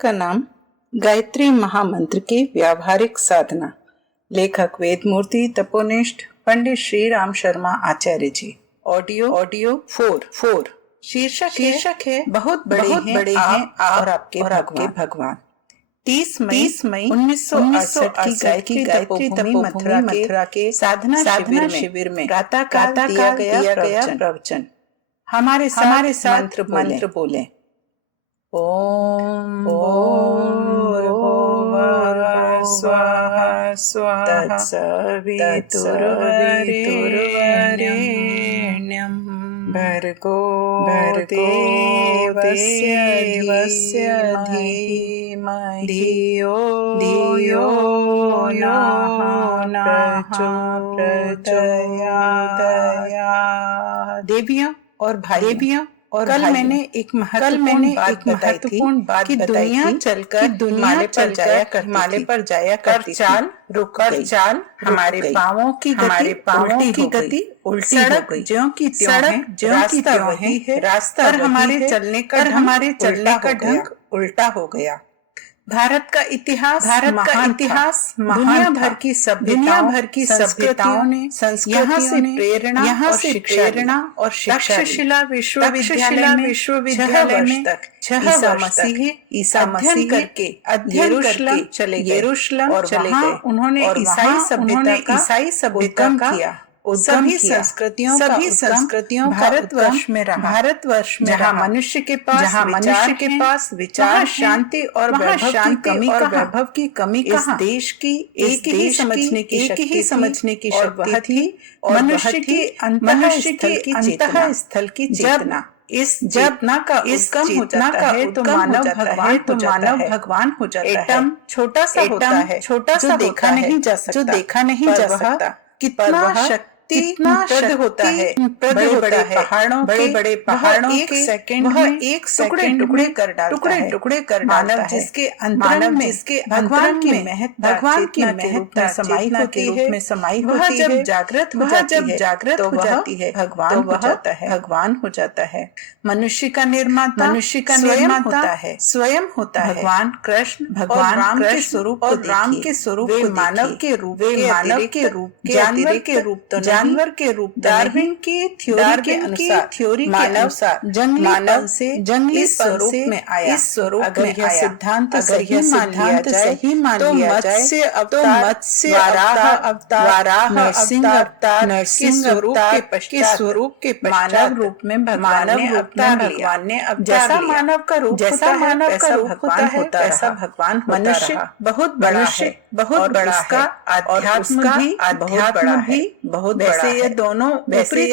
का नाम गायत्री महामंत्र की व्यावहारिक साधना। लेखक वेदमूर्ति तपोनिष्ठ पंडित श्री राम शर्मा आचार्य जी। ऑडियो 4। शीर्षक है बहुत बड़े हैं आप और आपके भगवान। 30 मई 1968 की गायत्री तपोभूमि मथुरा के साधना शिविर में प्रातःकाल दिया गया प्रवचन। हमारे साथ मंत्र बोले। ओम स्वाहा स्वाहा तत्सवितुर्वरेण्यं भर्गो देवस्य धीमहि धियो नः प्रचोदयात्। देवियों और भाइयों, कल मैंने एक महत्वपूर्ण बात बताई थी कि दुनिया चलकर हिमालय पर जाया करती चाल हमारे पांवों की गति उल्टी हो गई। ज्यों की त्यों है रास्ता पर हमारे चलने का ढंग उल्टा हो गया। भारत का इतिहास दुनिया भर की सभ्यताओं ने यहाँ से प्रेरणा और शिक्षा तक्षशिला विश्वविद्यालय में 6 वर्ष तक ईसा मसीह करके यरूशलेम चले गए और वहाँ उन्होंने ईसाई सभ्यता का सभी संस्कृतियों भारतवर्ष में जहाँ मनुष्य के पास विचार शांति और वैभव की कमी इस देश की एक ही समझने की शक्ति थी और मनुष्य की अंतःस्थल की चेतना। जब का उद्गम हो जाता है तो मानव भगवान हो जाता है। एटम छोटा सा होता है जो देखा नहीं जा सकता। कितना प्रद होता है। बड़े पहाड़ों एक सेकंड में टुकड़े कर डालता है। मानव जिसके भगवान की महत्ता समाई होती है। वह जब जागृत हो जाती है भगवान हो जाता है। मनुष्य का निर्माता स्वयं होता है। भगवान कृष्ण राम के स्वरूप मानव के रूप जानवर के रूप डार्विन की थ्योरी के अनुसार जंगली स्वरूप में आया। अगर यह सिद्धांत सही मान लिया जाए तो मत्स्य अवतार नरसिंह अवतार के स्वरूप के मानव रूप में भगवान ने जैसा मानव का रूप होता है वैसा भगवान मनुष्य बहुत बड़ा है और उसका अध्यात्म भी बहुत वैसे ये दोनों ऊपरी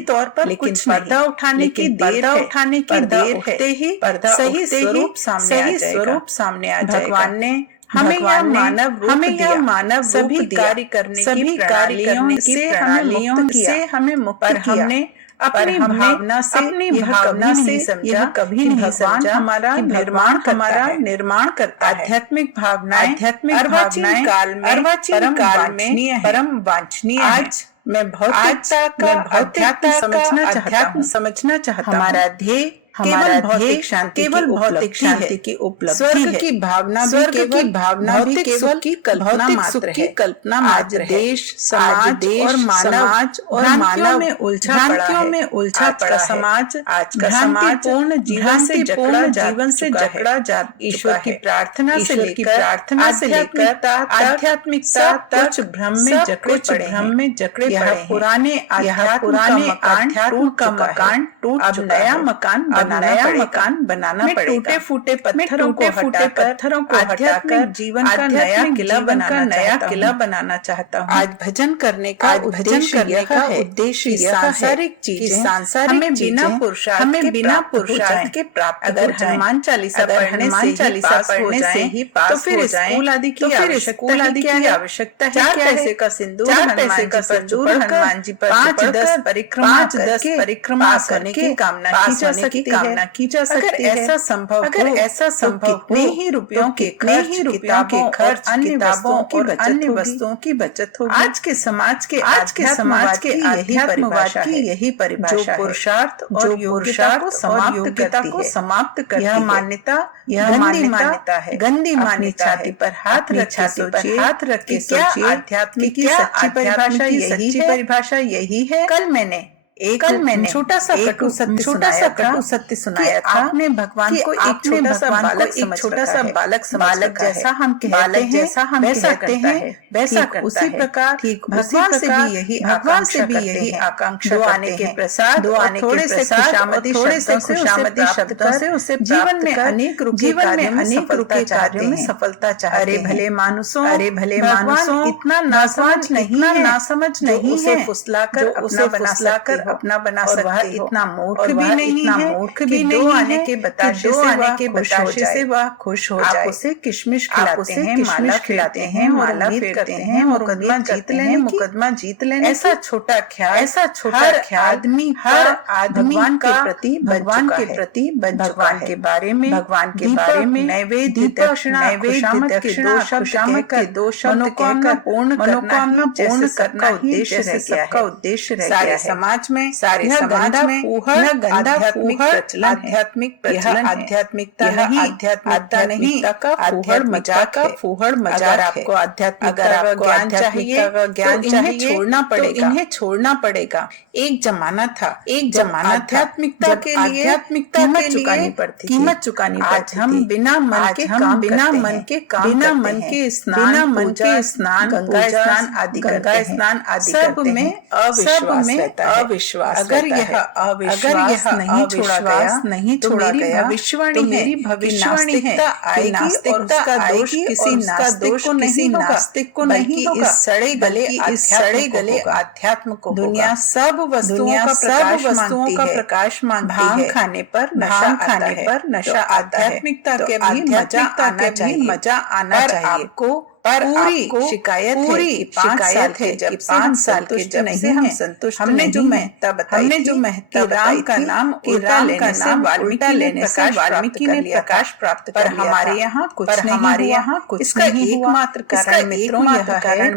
तौर पर लेकिन पर्दा उठाने की देर है। सही स्वरूप सामने आ जाए। भगवान ने हमें यह मानव सभी कार्य करने की प्रणालियों से हमें मुक्त किया। अपनी भावना से यह कभी नहीं समझा हमारा निर्माण करता है। आध्यात्मिक भावनाएं अर्वाचीन काल में परम वांछनीय है। आज मैं भौतिकता का अध्यात्म समझना चाहता हूँ। हमारा ध्येय केवल भौतिक शांति की उपलब्धि है। स्वर्ग की भावना भी केवल भौतिक सुख की कल्पना मात्र है। देश समाज और मानव में उलझा पड़ा समाज आज का पूर्ण जीवन से जकड़ा जा। ईश्वर की प्रार्थना से लेकर आध्यात्मिकता तक भ्रम में जकड़े पड़े। पुराने आध्यात्म का मकान टूट चुका है। नया मकान बनाना पड़ेगा। टूटे फूटे पत्थरों को हटाकर आध्यात्मिक जीवन का नया किला बनाना चाहता हूँ। आज भजन करने का उद्देश्य सांसारिक चीजें हमें बिना पुरुषार्थ के प्राप्त। अगर हनुमान चालीसा पढ़ने से ही पास तो फिर स्कूल आदि की आवश्यकता है। 4 पैसे का सिंदूर हनुमान जी पर 5-10 परिक्रमा करने की कामना की जा सकती है। कामना की जा सकती है। अगर ऐसा संभव कितने ही रुपयों के खर्च, अन्य वस्तुओं की बचत होगी। आज के समाज के आध्यात्मवाद की यही परिभाषा है, जो पुरुषार्थ और योग्यता को समाप्त करती है। यह मान्यता है, गंदी मान्यता छाती पर हाथ रख के सोचिए, आध्यात्मिक की सच्ची परिभाषा यही है। कल मैंने छोटा सा कटु सत्य सुनाया था। आपने भगवान को एक छोटा सा बालक जैसा हम कहते हैं, वैसा उसी प्रकार भगवान से भी यही आकांक्षा करते हैं। प्रसाद और थोड़े से खुशामदी शब्दों से उसे जीवन में अनेक रुके कार्यों में सफलता चाहते हैं। अरे भले मानुसों, इतना नासमझ नहीं है, फुसलाकर अपना बना सकते। इतना मूर्ख भी नहीं है कि दो आने के बताशे से वह खुश हो जाए। आप उसे किशमिश खिलाते हैं, माला फेरते हैं, मुकदमा जीत लेने ऐसा छोटा ख्याल हर आदमी भगवान के प्रति भगवान के बारे में नैवेद्य दक्षिणा के दो शब्द कहकर मनोकामना पूर्ण करना ही सबका उद्देश्य रह गया है। सारे समाज में यह गंदा आध्यात्मिक प्रचलन है। आध्यात्मिकता नहीं का फूहड़ मजाक है। आपको आध्यात्मिकता का ज्ञान चाहिए, इन्हें छोड़ना पड़ेगा। एक जमाना था आध्यात्मिकता के लिए कीमत चुकानी पड़ती थी। आज हम बिना मन के स्नान, गंगा स्नान आदि सब में अविश्वास। अगर यह अविश्वास नहीं छोड़ा गया, तो मेरी भविष्यवाणी है कि नास्तिकता आएगी, उसका दोष किसी नास्तिक को नहीं होगा, इस सड़े गले अध्यात्म को। दुनिया सब वस्तुओं का प्रकाश मांगती है। भांग खाने पर नशा आध्यात्मिकता के भी मजा आना चाहिए। आपको शिकायत है जब 5 साल के जब से हम संतुष्ट हमने जो महत्ता बताई, राम का नाम उल्टा लेने से वाल्मीकि ने प्रकाश प्राप्त कर लिया। हमारे यहाँ कुछ इसका एकमात्र कारण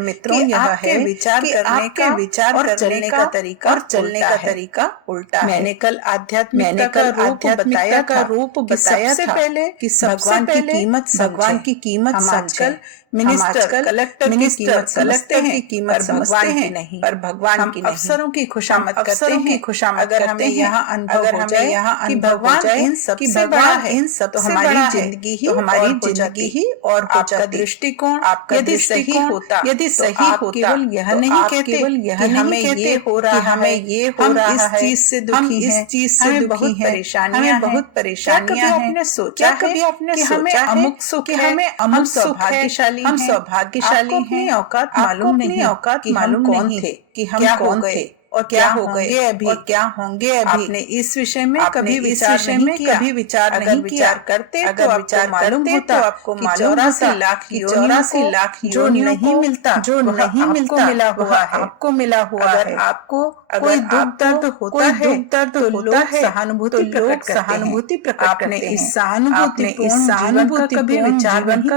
मित्रों यह है कि आपके विचार और चलने का तरीका उल्टा है। मैंने कल आध्यात्मिकता का रूप बताया था पहले कि भगवान की कीमत आजकल मिनिस्टर कलेक्टर की कीमत समझते हैं नहीं, पर भगवान की नहीं। अफसरों की खुशामद करते हैं। अगर हमें यहाँ अनुभव हो जाए कि भगवान इन सबसे बड़ा है, तो हमारी जिंदगी ही और आपका दृष्टिकोण यदि सही होता, केवल यह नहीं कहते कि हमें ये हो रहा है, हम इस चीज से दुखी हैं, हमें बहुत परेशानियां हैं। आपने सोचा कि हमें अमुक सुख है, हम सौभाग्यशाली हम सौभाग्यशाली हैं। औकात मालूम नहीं कि हम कौन थे, कि हम कौन थे और क्या होंगे अभी। आपने इस विषय में कभी विचार नहीं करते तो आपको मालूम होता कि 84 लाख जो नहीं मिलता आपको मिला हुआ है। आपको कोई दुख दर्द होता है तो लोग सहानुभूति प्रकट करते हैं। इस सहानुभूति का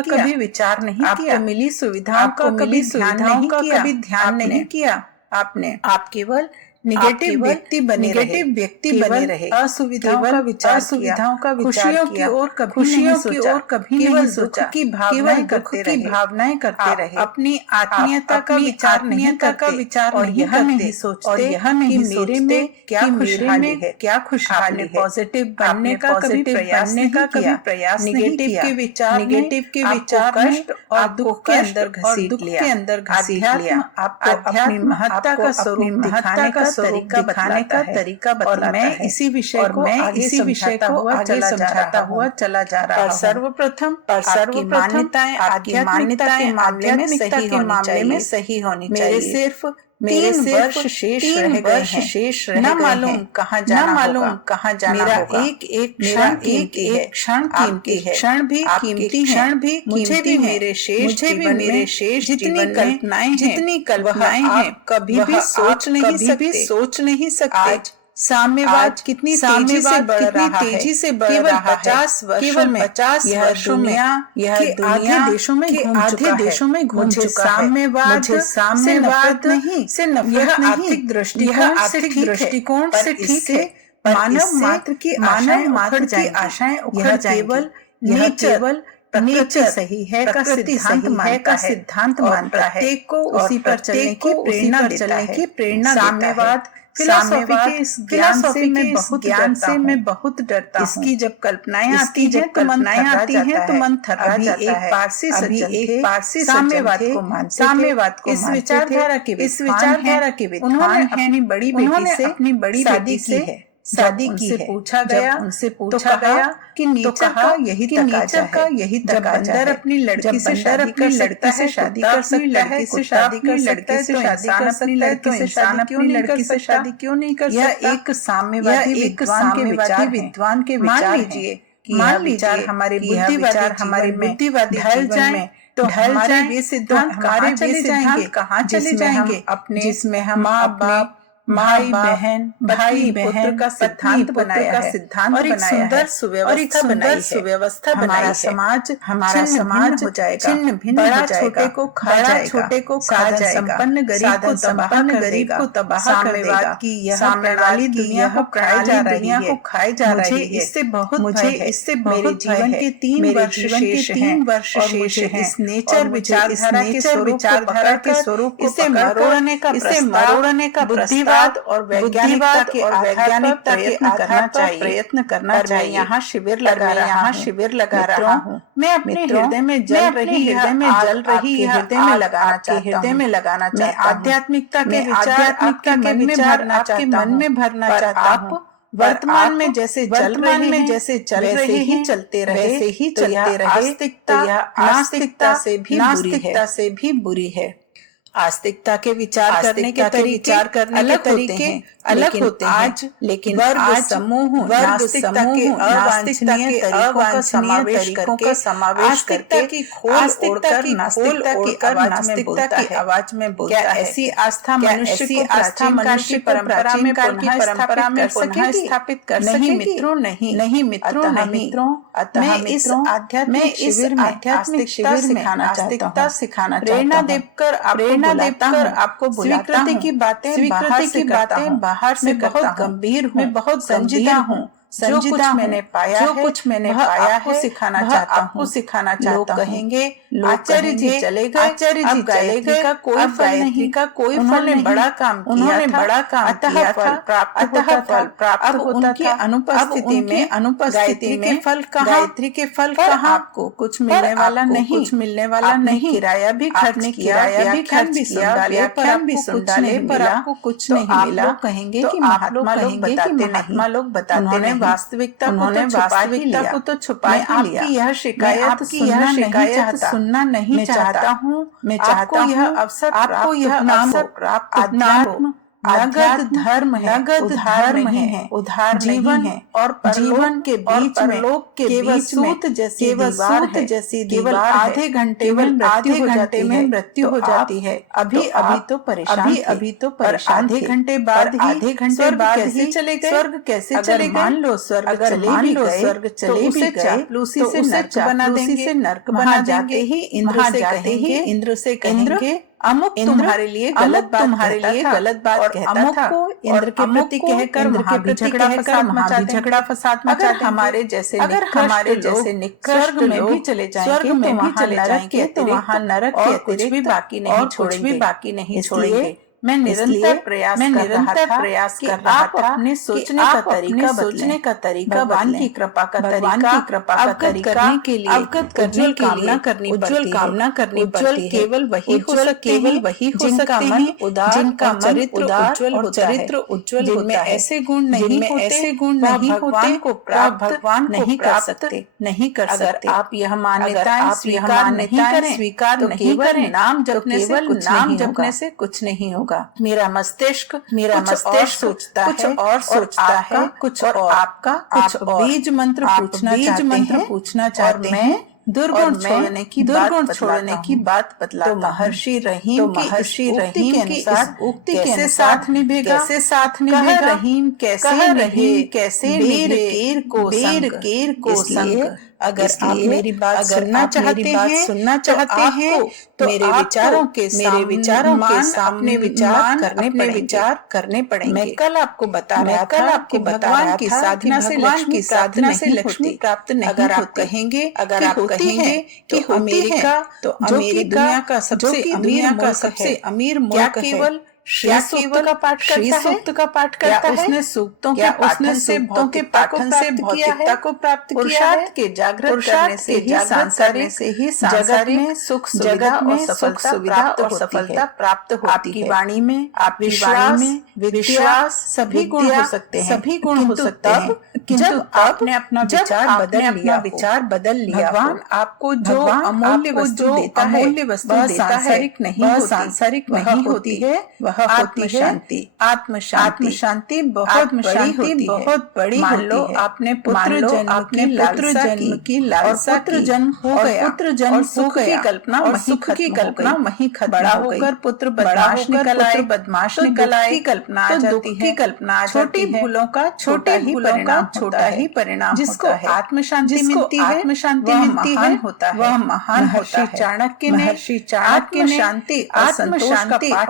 कभी विचार नहीं किया। मिली सुविधाओं का कभी ध्यान नहीं किया। आप केवल निगेटिव व्यक्ति बने रहे। असुविधाओं का विचार खुशियों की ओर कभी नहीं सोचा कि भावनाएं करते रहे। अपनी आत्मीयता का विचार और यह नहीं सोचते कि मेरे में क्या खुशहाली है। पॉजिटिव बनने का कभी प्रयास निगेटिव के विचार कष्ट और दुख के अंदर घसीट लिया। आपको अपनी महत्ता का स्वरूप दिखाने का दिखाने का तरीका बतलाता है। मैं इसी विषय को आगे समझाता हुआ चला जा रहा हूँ। सर्वप्रथम आपकी मान्यताएं आध्यात्मिकता के मामले में सही होनी चाहिए। मेरे सिर्फ 3 वर्ष शेष रह गए। न मालूम कहाँ जाना होगा। एक क्षण कीमती है। क्षण भी कीमती है। मुझे भी मेरे शेष जितनी कल्पनाएं हैं, कभी भी सोच नहीं सकते। साम्यवाद कितनी तेजी से बढ़ रहा है, केवल 50 वर्षों में यह दुनिया आधे देशों में घूम चुका है। मुझे साम्यवाद नहीं से नफरत नहीं, आर्थिक दृष्टिकोण से ठीक है, मानव मात्र की आशाएं उखड़ जाएंगी। यह केवल नेचर सही है का सिद्धांत मानता है, प्रत्येक को उसी पर चलने की प्रेरणा देता है। साम्यवाद फिलॉसफी के इस ज्ञान से मैं बहुत डरता हूँ। इसकी जब कल्पनाएं आती हैं तो मन थर्रा जाता है। एक पारसी साम्यवाद को इस विचारधारा के विद्वान हैं। अपनी बड़ी बेटी से शादी की है। उनसे पूछा गया कि नेचर का यही तकाजा है। अपनी लड़की से शादी कर सकता है, अपनी लड़की से शादी क्यों नहीं कर सकता? यह एक साम्यवादी विद्वान के विचार लीजिए। मान लीजिए हमारे बुद्धिवादी ढल जाए तो हमारे वे सिद्धांत कहाँ चले जाएंगे? जिसमें हम माँ बाप, भाई बहन पुत्र का सिद्धांत बनाया है और एक सुंदर सुव्यवस्था बनाई है। हमारा समाज हो जाएगा, छिन्न भिन्न हो जाएगा, छोटे को खा जाएगा, संपन्न गरीब को तबाह कर देगा। की यह प्रणाली दुनिया को खाए जा रही है। इससे बहुत मेरे जीवन के 3 वर्ष शेष हैं। इस नेचर विचारधारा के स्वरूप इसे मरोड़ने का बुद्धिवाद और वैज्ञानिकता के आधार पर प्रयत्न करना चाहिए। यहाँ शिविर लगा रहा हूँ। मैं अपने हृदय में जल रही हृदय में लगाना चाहता हूँ। मैं आध्यात्मिकता के विचार आपके मन में भरना चाहता हूँ। वर्तमान में जैसे चल रहे ही चलते रहे। आस्तिकता से भी बुरी है। आस्तिकता के विचार करने के तरीके अलग होते हैं, लेकिन वर्ग समूह नास्तिकता के अवांछनीय तरीकों का समावेश करके की खोल ओढ़कर नास्तिकता की आवाज में बोलता है। ऐसी आस्था मनुष्य की प्राचीन परंपरा में पुनः स्थापित कर सकेगी? नहीं मित्रों, मैं इस आध्यात्मिक शिविर में नास्तिकता सिखाना चाहता हूँ। प्रेरणा देकर आपको स्वीकृति की बातें बाहर से बहुत गंभीर हूँ, बहुत संजीदा हूँ। जो कुछ मैंने पाया है सिखाना चाहता हूँ। लोग कहेंगे आचार्य जी चले गए का कोई फल नहीं, बड़ा काम किया था, फल प्राप्त होता था। अनुपस्थिति में गायत्री के फल कहाँ? आपको कुछ मिलने वाला नहीं। किराया भी खर्च किया, व्याख्यान भी सुन डाले, पर आपको कुछ नहीं मिला। कहेंगे कि महात्मा लोग बताते नहीं। वास्तविकता को तो छुपा ही लिया। यह शिकायत सुनना नहीं चाहता हूँ। मैं चाहता हूँ यह अवसर प्राप्त अध्यात्म नगद धर्म है, उधार जीवन है और जीवन के बीच में केवल सूत जैसी दीवार आधे घंटे में मृत्यु हो जाती है। अभी तो परेशान आधे घंटे बाद कैसे चले गए? स्वर्ग कैसे चले गए? मान लो स्वर्ग चले भी गए, चापलूसी से नर्क बना देंगे। इंद्र से कहेंगे अमुक तुम्हारे लिए गलत बात कहता था, को इंद्र के प्रति कहकर झगड़ा फसाद मचा देंगे। हमारे जैसे निकृष्ट लोग भी चले जाएंगे तो वहाँ नरक के कुछ भी बाकी नहीं छोड़ेंगे। मैं निरंतर प्रयास कर रहा था अपने सोचने का तरीका भगवान की कृपा का तरीका अवगत करने के लिए कामना करनी पड़ती है। केवल वही हो सकते हैं जिनका चरित्र उज्ज्वल होता है। ऐसे गुण नहीं होते को भगवान नहीं कर सकते। अगर आप यह मान्यताएं स्वीकार नहीं करें, नाम जपने से कुछ नहीं होगा। मेरा मस्तिष्क सोचता है, कुछ और आपका बीज मंत्र पूछना चाहते हैं। दुर्गुण छोड़ने की बात बतलाता हूँ। तो महर्षि रहीम की इस उक्ति के अनुसार साथ निभेगा, रहीम कैसे बेर केर को संग। अगर आप मेरी बात सुनना चाहते हैं तो मेरे विचारों के सामने विचार करने पड़ेंगे। मैं कल आपको बता रहा था कि भगवान की साधना से लक्ष्मी प्राप्त नहीं होती। अगर आप कहेंगे कि अमेरिका दुनिया का सबसे अमीर मुल्क है, श्री सूक्त का पाठ करता है, उसने सूक्तों के पाठन से भौतिकता को प्राप्त किया है, के जागृत करने से ही जगत में सुख सुविधा और सफलता प्राप्त होती है। आपकी वाणी में विश्वास सभी गुण हो सकते हैं, किंतु आपने अपना विचार बदल लिया। भगवान आपको जो अमूल्य वस्तु देता है वह सांसारिक नहीं होती है, आत्म शांति बहुत बड़ी मान लो आपने पुत्र जन्म की लालसा पुत्र जन्म हो गया और सुख की कल्पना वहीं खत्म बड़ा होकर पुत्र बदमाश निकल आए कल्पना आ जाती है। छोटी भूलों का छोटा ही परिणाम जिसको आत्म शांति मिलती है वह महान होता है। महर्षि चाणक्य ने शांति और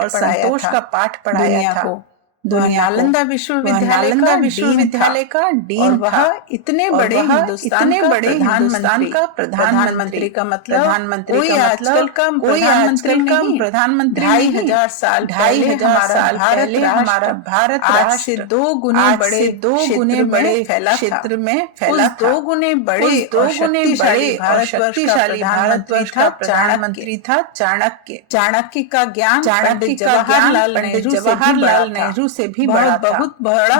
संतोष का पाठ पढ़ाया था। नालंदा विश्वविद्यालय का डीन, वह इतने बड़े हिंदुस्तान का प्रधानमंत्री का मतलब कोई आजकल का प्रधानमंत्री 2500 साल हमारा भारत आज से 2 गुने बड़े फैला क्षेत्र में 2 गुने बड़े और शक्तिशाली भारतवर्ष का प्रधानमंत्री था चाणक्य का ज्ञान पंडित जवाहरलाल नेहरू से भी बहुत बड़ा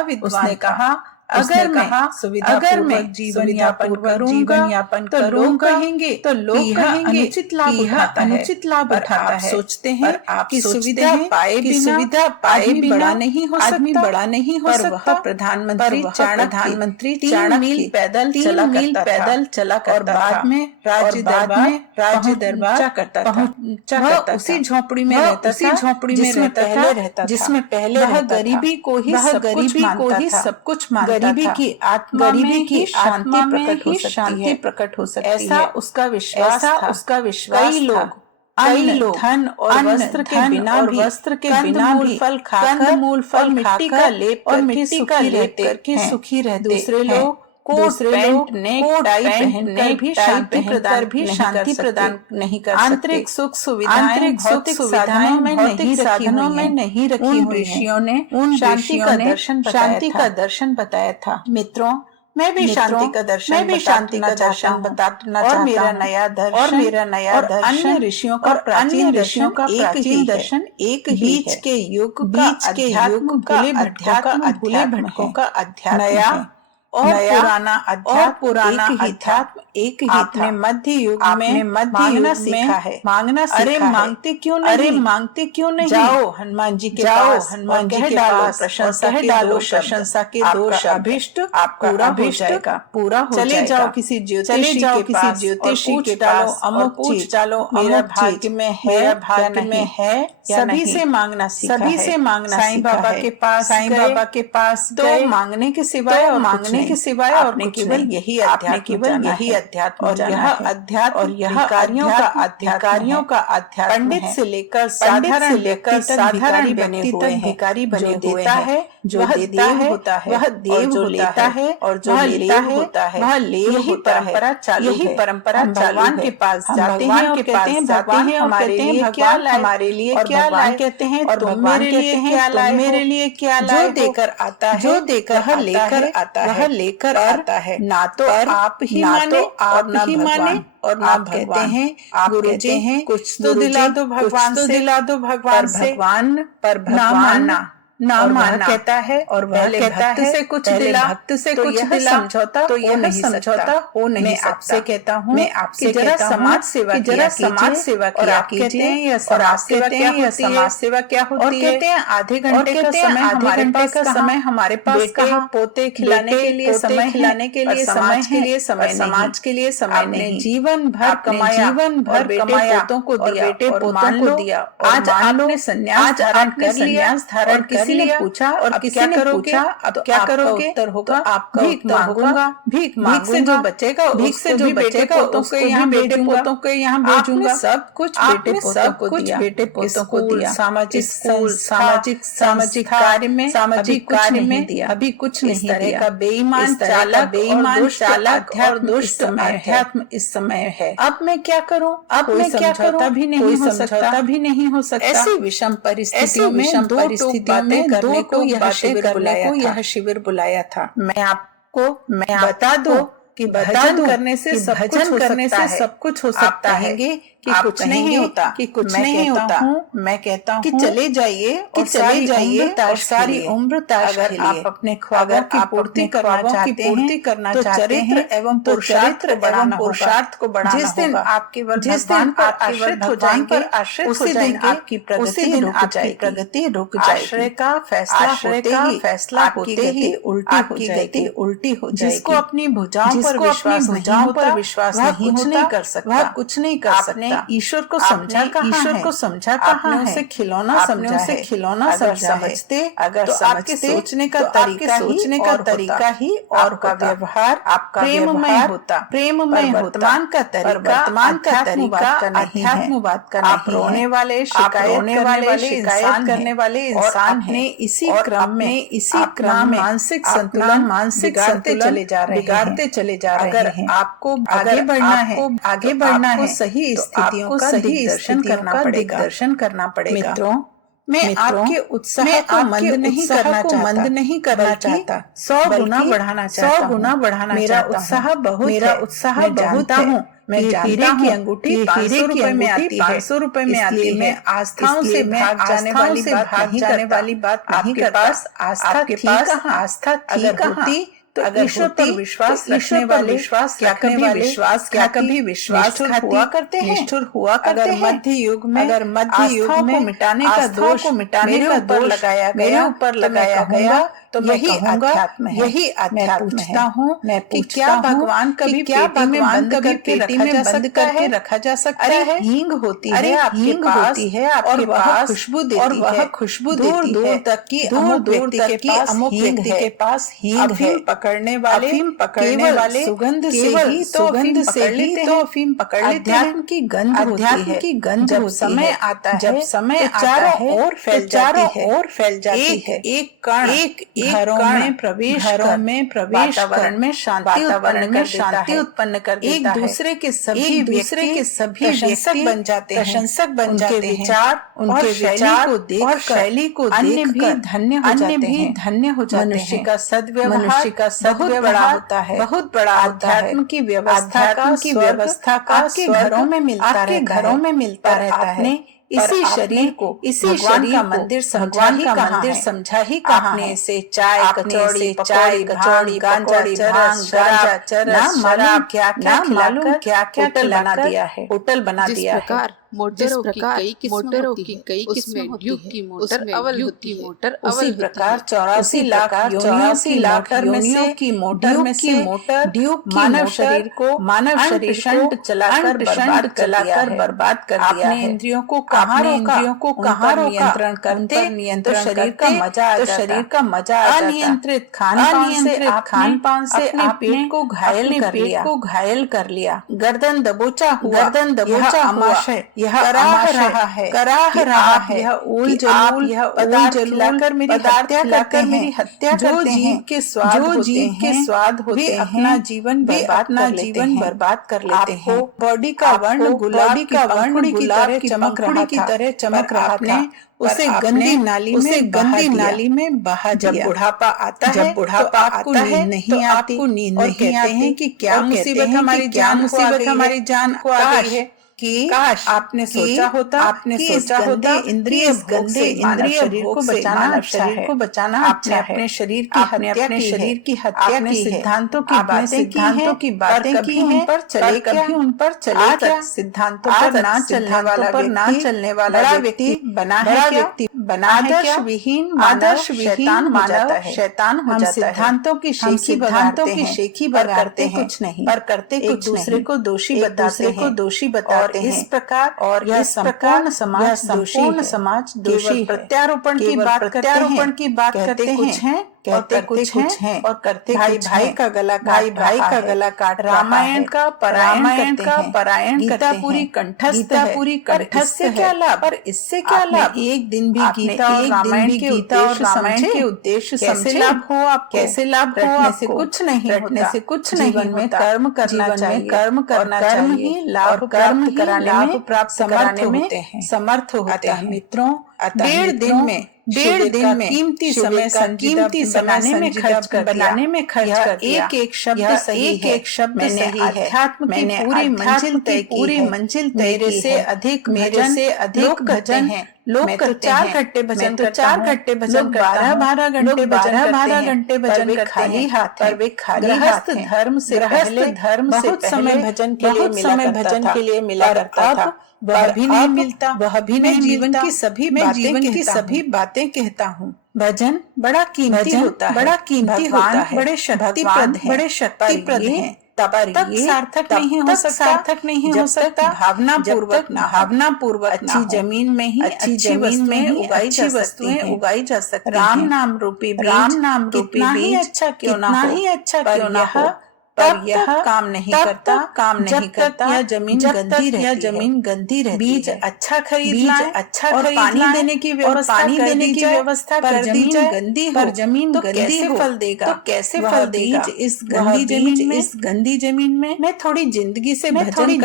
विद्वान। उसने कहा अगर मैं जीवन यापन करूंगा तो लोग कहेंगे अनुचित लाभ उठाता है। सोचते हैं कि सुविधा पाए बड़ा नहीं हो सकता। प्रधानमंत्री चाणक्य मील पैदल चला करता और बाद में राज्य दरबार पहुंचा करता। उसी झोपड़ी में रहता था जिसमें पहले वह गरीबी को ही सब कुछ मानता था। गरीबी की आत्मा में शांति प्रकट हो सकती है, ऐसा उसका विश्वास था। कई लोग धन और वस्त्र के बिना भी फल खाकर और मिट्टी का लेप करके सुखी रहते। दूसरे लोग कोट टाई पहनकर भी शांति प्रदान नहीं कर सकते। आंतरिक सुख सुविधाएं भौतिक साधनों में नहीं रखी हुई। ऋषियों ने शांति का दर्शन बताया था। मित्रों, मैं भी शांति का दर्शन बताना चाहता हूं। और मेरा नया दर्शन अन्य ऋषियों का प्राचीन दर्शन एक ही बीच के युग का भूले भटकों का अध्यात्म नया और पुराना अध्यात्म एक ही था। आपने मध्य युग में मांगना सीखा है। अरे मांगते क्यों नहीं? जाओ हनुमान जी के पास प्रशंसा के दोष अभिष्ट आपका पूरा हो जाएगा। चले जाओ किसी ज्योतिषी के पास अमुक पूछ डालो मेरा भाग्य में है। सभी से मांगना सीखा है। साईं बाबा के पास तो मांगने के सिवाय और केवल यही अध्यात्म और यह कार्यों का अध्यात्म पंडित से लेकर साधारण व्यक्ति तक भिखारी बने हुए हैं। जो देता है वह देव लेता है और जो लेता है वह लेव होता है। यही परंपरा भगवान के पास जाते हैं और कहते हैं भगवान हमारे लिए क्या लाए, हमारे लिए क्या लाए कहते हैं और भगवान कहते हैं मेरे लिए क्या लाए। जो देकर आता है वह लेकर आता है। ना तो आप ही माने और ना भगवान कहते हैं गुरुजी हैं कुछ तो दिला दो भगवान से, पर भगवान ना माना कहता है और वह कहता है से कुछ दिला, भक्त से तो कुछ यह दिला, समझौता तो यह समझौता हो नहीं मैं सकता। आपसे कहता हूँ, मैं आपसे जरा कहता हूँ समाज सेवा कि जरा समाज कीजिए, सेवा और किया आप कहते कीजिए, हैं यह और समाज आप सेवा कहते क्या हैं यह होती है, समाज सेवा क्या और होती कहते है, हैं आधे और घंटे का कहते हैं समय आधे हमारे घंटे पास का कहाँ, समय हमारे पास बेटे कहाँ, पोते खिलाने बेटे के लिए पोते समय खिलाने है, के और लिए समाज समय के है, लिए और समय समाज के लिए समय आपने नहीं। जीवन भर आपने कमाया जीवन भर और बेटे कमाया पोतों को और दिया, बेटे और पोतों मान को लो दिया, और आज मान लो आपने संन्यास आज धारण आपने कर लिया, संन्यास धारण और कर किसी ने लिया, पूछा, और अब किसी क्या ने करोगे, पूछा तो अब क्या आपका करोगे, उत्तर तो होगा आपका भीख उत्तर होगा मांगूंगा, भीख भीख से जो मांगूंगा, बचेगा भीख से उसको जो भी बेटे बचेगा पोतों उसको को भी यहाँ बेटे भेजूंगा। पोतों को यहाँ आपने भेजूंगा। सब कुछ बेटे आपने पोतों सब को कुछ दिया, बेटे पोतों को स्कूल, दिया, सामाजिक स्कूल, संस्था, सामाजिक कार्य में अभी कुछ कार्य नहीं में दिया। अभी कुछ इस नहीं तरह दिया। का बेईमान इस तरह का चालक बेईमान और दुष्ट चालक और अध्यात्म इस दुष्ट समय है। अध्यात्म इस समय है। अब मैं क्या करूं, अब कोई मैं क्या समझौता करूं, भी नहीं कोई हो सकता। समझौता भी नहीं हो सकता। ऐसी विषम परिस्थितियों में दो टूक बातें करने को यह शिविर बुलाया था। यह शिविर बुलाया था। मैं बता आपको दूं कि भजन करने से सब कुछ हो सकता है। सब कुछ हो सकता आप कहेंगे कि आप कुछ कहेंगे नहीं होता, कि कुछ मैं नहीं कहता होता। हूँ, मैं कहता कि हूँ चले जाइए कि चले जाइए और सारी उम्र ताश अगर खेलिए। आप अपने ख्वाबों अगर की आप पूर्ति अपने करना ख्वाबों की चाहते पूर्ति हैं करना तो चाहते चरित्र हैं एवं तो पुरुषार्थ चरित्र को बढ़ाना एवं पुरुषार्थ को बढ़ाना जिस दिन होगा। आप केवल जिस भगवान दिन पर आप केवल आश्रित हो भगवान जाएंगे, पर आश्रित हो उसी दिन जाएंगे, आपकी प्रगति उसी दिन रुक आपकी जाएगी। प्रगति रुक जाएगी। आश्रय का फैसला आश्रय होते का ही फैसला आपकी होते ही गति उल्टी हो आपकी जाएगी। गति उल्टी हो जाएगी। जिसको अपनी भुजाओं पर विश्वास नहीं होता, विश्वास वह नहीं कुछ होता, नहीं कर सकता। वह कुछ नहीं कर आपने सकता। ईश्वर को आपने समझा कहाँ ईश्वर है? को समझा आपने कहाँ है? उसे खिलौना आपने समझा उसे है। खिलौना अगर समझा है। समझते अगर तो आपके समझते सोचने का तो आपके तरीका सोचने ही का और तरीका होता। ही और आपका होता। व्यवहार आपका प्रेममय व्यवहार होता। प्रेममय पर होता। वर्तमान का पर तरीका वर्तमान का अध्यात्मवाद तरीका का नहीं है। अध्यात्मवाद का आप नहीं है। रोने वाले, आप शिकायत रोने करने वाले, वाले शिकायत इंसान करने हैं। वाले और इंसान अपने हैं। इसी और क्रम में अपने इसी अपना क्रम में मानसिक अपना संतुलन मानसिक बिगाड़ते संतुलन चले जा रहे हैं। बिगाड़ते चले जा रहे अगर हैं। आपको आगे अगर बढ़ना है, आपको आगे तो बढ़ना आपको है, सही तो स्थितियों आपको का सही दिग्दर्शन स्थितियों करना का पड़ेगा। दिग्दर्शन करना पड़ेगा। मित्रों, मैं आपके उत्साह को मंद नहीं करना चाहता, मंद नहीं करना बल्कि चाहता, 100 गुना बल्कि बढ़ाना चाहता 100 हूँ। गुना बढ़ाना मेरा चाहता हूँ। उत्साह बहुत मेरा है। उत्साह मैं बहुत जानता है। हूँ मैं कि जानता हीरे की हूँ अंगूठी कि 500 हीरे की रुपए में अंगूठी आती है। 500 रुपए में आती इसलिए है। मैं आस्थाओं से इसलिए मैं भाग जाने आस्थाओं वाली से बात भाग नहीं जाने करता। वाली बात नहीं आपके करता। पास आस्था आपके थी पास कहाँ? आस्था थी अगर कहाँ? होती तो अगर ईश्वर पर होती विश्वास तो रखने ईश्वर पर वाले विश्वास क्या रखने कभी वाले विश्वासघाती, कभी विश्वासघाती निष्ठुर हुआ करते हैं? निष्ठुर हुआ करते अगर हैं? मध्य युग में अगर मध्य युग आस्थाओं में को मिटाने का आस्थाओं दोष को मिटाने मेरे का ऊपर दोष लगाया मेरे गया, ऊपर तो मैं लगाया कहूंगा, गया, तो मैं यही कहूंगा, अध्यात्म है। यही मैं अध्यात्म पूछता है। हूँ मैं कि पूछता क्या हूँ भगवान कि कभी क्या पेटी में भगवान बंद कभी करके पेटी रखा में जा बंद सकता करके है? रखा जा सकता अरे है? हींग होती अरे है आपके हींग पास, होती है आपके और वह पास, खुशबू देती और वह है। खुशबू दूर देती दूर है। तक की दूर अमुक दूर व्यक्ति तक के की पास अमुक हींग व्यक्ति है। के पास हींग है। अफीम पकड़ने वाले अफीम पकड़ने केवल वाले सुगंध से केवल ही तो सुगंध अफीम से पकड़ ही लेते तो हैं। अफीम पकड़ लेते हैं। अध्यात्म की गंध होती अध्यात्म है। की गंध जब होती समय है। आता है, जब समय तो आता चारों है, ओर फैल तो चारों जाती है। ओर फैल जाती एक है। एक कण एक घरों कण में प्रवेश घरों कर में प्रवेश वातावरण कर में शांति उत्पन्न कर देता एक है। दूसरे के सभी एक दूसरे के सभी प्रशंसक व्यक्ति बन जाते हैं। प्रशंसक बन उनके जाते हैं। विचार उनके और विचार और शैली को अन्य भी देखकर धन्य हो जाते हैं। धन्य हो जाते मनुष्य हैं। का सद्व्यवहार मनुष्य का बहुत बड़ा होता है। बहुत बड़ा होता है। अध्यात्म की व्यवस्था अध्यात्म की व्यवस्था का आपके स्वर्ग घरों में मिलता आपके रहता घरों है। में मिलता पर रहता है। आपने इसी पर शरीर को इसी भगवान शरीर का को मंदिर समझा भगवान ही का कहाँ मंदिर है? समझा ही कहाँ आपने है? इसे चाय आपने कचौड़ी इसे चाय कचौड़ी गांजा पकौड़ी चरस भांग गांजा शराब चरस ना मालूम शराब क्या क्या ना मालूम खिलाकर क्या क्या होटल बना खिलाकर दिया है। होटल बना जिस दिया है। प्रकार मोटरों की कई किस्में मोटरों होती की है, कई किस्में उसमें होती ड्यूक है, की मोटर उसमें अव्वल ड्यूक होती की है। मोटर उसी अव्वल प्रकार होती है। 84 लाख योनियों की मोटर में से ड्यूक मानव शरीर को चलाकर बर्बाद कर दिया है। इंद्रियों को कहाँ रोका? नियंत्रण करते तो शरीर का मजा आ जाता। शरीर का मजा आ जाता। अनियंत्रित खानपान से अपने पेट को घायल कर लिया। गर्दन दबोचा हुआ यह कराह रहा है यह ऊल जलूल पदार्थ खिलाकर मेरी हत्या करते हैं। जो जीव के स्वाद होते हैं अपना जीवन बर्बाद कर लेते हैं। बॉडी का वर्ण गुलाब की तरह चमक रहा था। उसे गंदी नाली में बहा दिया। जब बुढ़ापा आता है तो आपको नींद नहीं आती नींद और नहीं कहते आती हैं कि क्या मुसीबत हमारी जान को आ गई है। कि काश आपने सोचा होता इंद्रिय शरीर को बचाना अच्छा है। आपने अपने शरीर की हत्या की है। सिद्धांतों की बातें की हैं, उन पर चले क्या? सिद्धांतों पर ना चलने वाला व्यक्ति बना है क्या? आदर्श विहीन मानव शैतान हो जाता है। सिद्धांतों की शेखी बगाड़ते हैं, कुछ नहीं, पर करते एक कुछ दूसरे नहीं। को दोषी एक बताते दूसरे को हैं। दोषी बताते और हैं। इस प्रकार यह संपूर्ण समाज दोषी है। प्रत्यारोपण की केवल बात प्रत्यारोपण की बात कहते करते कुछ हैं, कहते कुछ हैं और करते कुछ हैं। भाई का गला काट रामायण का परायण गीता पूरी कंठस्थ है। पर इससे क्या लाभ? पर इससे क्या लाभ? एक दिन भी आपने गीता और एक दिन रामायण भी के गीता और उद्देश्य रामायण समझे? के उद्देश्य कैसे समझे? लाभ हो आपको? कैसे लाभ हो रटने से आपको? कुछ नहीं रटने होता। से कुछ जीवन नहीं में होता। कर्म करना जीवन में चाहिए। कर्म करना और कर्म चाहिए। ही लाभ और कर्म प्राप्त ही कराने लाभ में प्राप्त समर्थ कराने में होते हैं। समर्थ होते अतः हैं। मित्रों, डेढ़ दिन में कीमती समय बनाने में खर्च कर दिया। एक शब्द सही है। मैंने अध्यात्म की पूरी मंजिल तय की है। मेरे से अधिक भजन लोग करते हैं। 4 घंटे भजन करता हूँ। 12 घंटे भजन करते खाली हैं। हाथ पर वे खाली गृहस्थ हाथ हैं। धर्म से पहले बहुत समय भजन के लिए मिला करता था। वह भी नहीं मिलता। मैं जीवन की सभी बातें कहता हूँ। भजन बड़ा कीमती होता है। भगवान बड़े शक्तिप्रद हैं। तब तक सार्थक नहीं हो सकता भावनापूर्वक अच्छी जमीन में ही अच्छी वस्तुएं अच्छी वस्तुएं उगाई जा सकती हैं। राम नाम रूपी कितना ही अच्छा क्यों ना हो, पर यह काम नहीं करता। यह जमीन गंदी रहती है। बीज अच्छा खरीद और पानी देने की व्यवस्था कर दी जाए। गंदी पर जमीन तो गंदी कैसे हो, फल देगा? तो कैसे वह फल देगा? बीज इस गंदी जमीन में मैं थोड़ी जिंदगी से भजन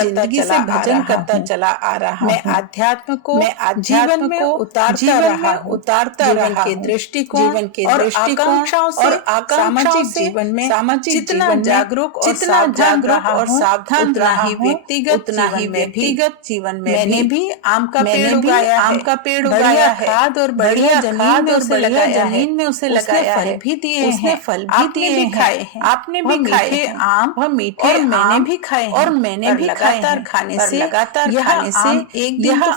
करता चला आ रहा हूँ। मैं अध्यात्म को जीवन में उतारता रहा के हूँ। दृष्टिकोण और आकांक्षाओं से जीवन में जितना जागरूक और सावधान रहा व्यक्तिगत जीवन में मैंने भी आम का पेड़ बढ़िया उगाया है। खाद और बढ़िया जमीन में उसे लगाया है। फल भी दिए उसने हैं। फल भी आपने दिए भी खाए हैं। आपने भी खाए हैं। आम वह मीठे और मैंने आम भी खाए हैं। और मैंने भी खाए हैं। खाने पर से लगातार यह खाने से आम एक दिन तो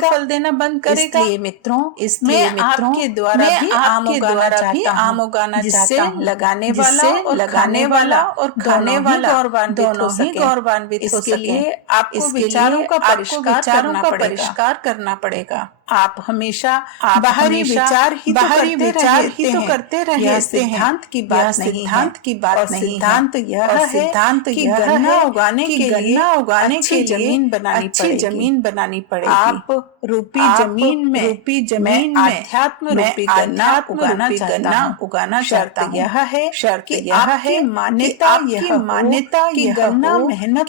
फल देना बंद करेगा। इसलिए मित्रों आपके द्वारा भी आम उगाना जिससे चाहता हूँ। लगाने वाला और खाने वाला दोनों ही गौरवान्वित हो इसके लिए सके। आपको विचारों का परिष्कार करना पड़ेगा। आप हमेशा बाहरी विचार ही तो करते रहे। यह सिद्धांत की बात नहीं है। और सिद्धांत यह है कि गन्ना उगाने के लिए अच्छी जमीन बनानी पड़ेगी। आप रूपी जमीन में अध्यात्म रूपी गन्ना उगाना चाहता हूँ। शर्त कि यह है मान्यता कि गन्ना मेहनत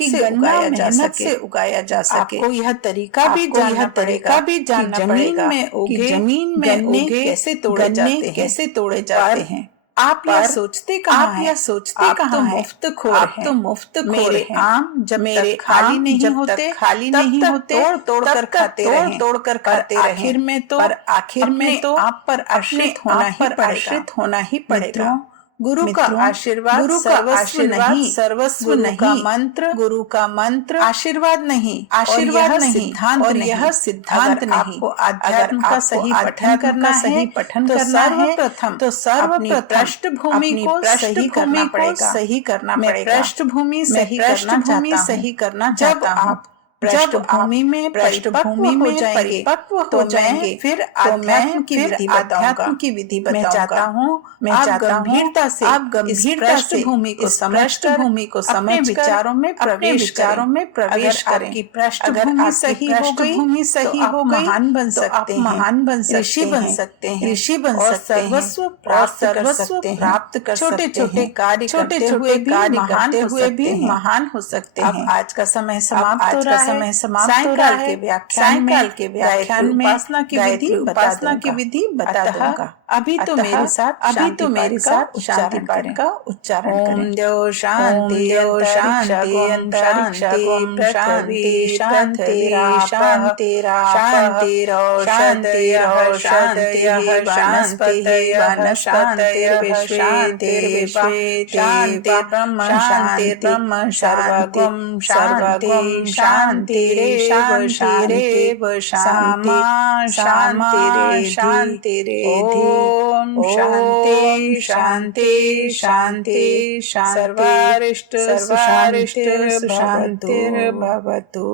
से उगाया जा सके। आपको यह तरीका भी जानना पड़ेगा जमीन में गन्ने कैसे तोड़े जाते हैं। आप यह सोचते कहाँ हैं? आप तो मुफ्तखोर मेरे हैं। आम जब तक खाली नहीं होते तोड़ कर खाते रहे। आखिर में तो आप पर आश्रित होना ही पड़ेगा। गुरु का आशीर्वाद सर्वस्व नहीं। गुरु का मंत्र आशीर्वाद नहीं। और यह सिद्धांत नहीं। आपको अध्यात्म का सही पठन करना है तो सर्वप्रथम पृष्ठभूमि को सही करना पड़ेगा। मैं पृष्ठभूमि सही करना चाहता हूँ। जब पृष्ठभूमि में परिपक्व हो जाएंगे फिर अध्यात्म की विधि बताऊंगा। मैं चाहता हूँ गंभीरता से इस पृष्ठभूमि को समझ विचारों में प्रवेश करें। आपकी पृष्ठभूमि सही हो गई महान बन सकते ऋषि बन सकते हैं और सर्वस्व प्राप्त कर सकते छोटे कार्य करते हुए भी महान हो सकते हैं। आज का समय समाप्त हो रहा है। सायंकाल के व्याख्यान में उपासना की विधि बता दूंगा। अभी तो मेरे साथ शांति पाठ का उच्चारण करें। ओम द्यो शांति शांति अंतरिक्षागो शांति शांति शांतिरौषधयः शांतिः वनस्पतयः शांतिर्विश्वे शांति ब्रह्म सर्वगं शांतिरेव शामा शांतिरेधि। ओम शांति शांति सर्वारिष्ट शांतिर्भवतु।